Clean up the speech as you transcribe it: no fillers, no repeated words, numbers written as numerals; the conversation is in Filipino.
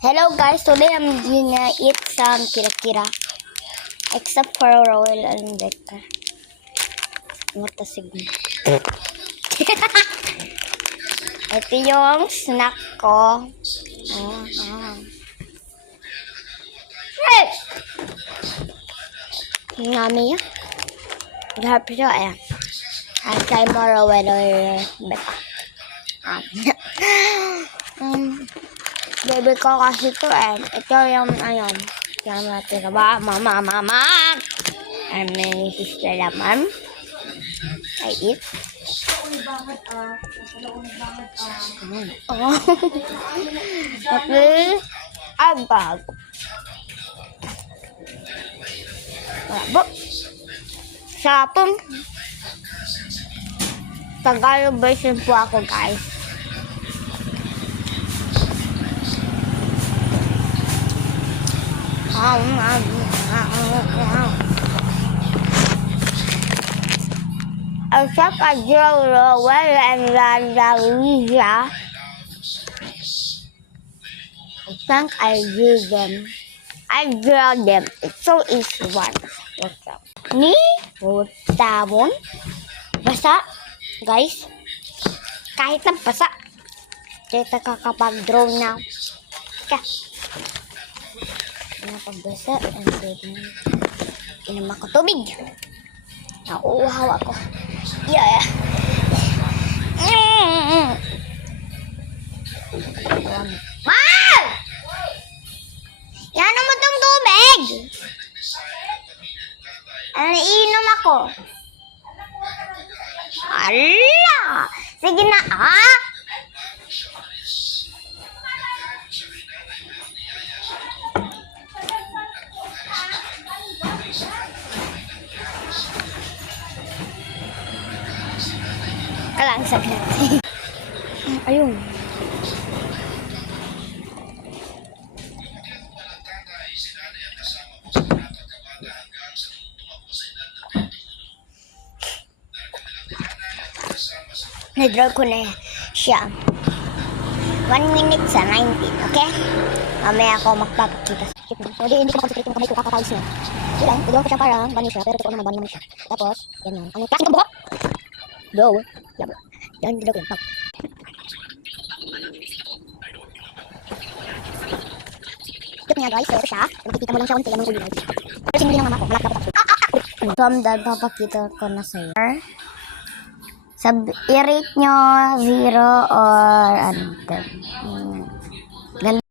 Hello guys, today I'm gonna eat some kira-kira. Except for Royal and Vector. Ngata sigma. Ito yung snack ko. Hey! Ngami ya. Gahap siya eh. I'll try more Royal or Vector. Baby ko kasi ito eh. Ito yung ayun. Kaya natin ba? Mama. And may sister naman. I eat. Oh. Okay. Abag. Bravo. Sa pong Tagalog version po ako guys. Except I draw Rowan and Louisa. I think I drew them. I draw them. It's so easy one. What's up? Ni Tamon. Basa. Guys. Kahit ang basa. Kita kakapag-draw na. Napagbasa and then inom ako tubig. Nauuhaw ako. Yeah. Wow! Yan mo tong tubig. Inom ako. Ala! Sige na Kalang saglit. Ayun. Na-draw ko na siya. 1 minute sa 19, okay? Mamaya ako magpapakita. Hindi ko makonsentrate yung kamay ko kakatawis niya. Yun lang, nag-draw ko siya parang bunny siya, pero totoo naman bunny naman siya. Tapos, yan lang. Ang klase ng buhok? Draw. Yan, draw ko lang. Cute niya guys, pero siya, nakikita mo lang siya kung kailan mong ulit. Pero sinuli ng mama ko, malapit ako. Dad, papakita ko na sa'yo. I-rate nyo 0 or ano.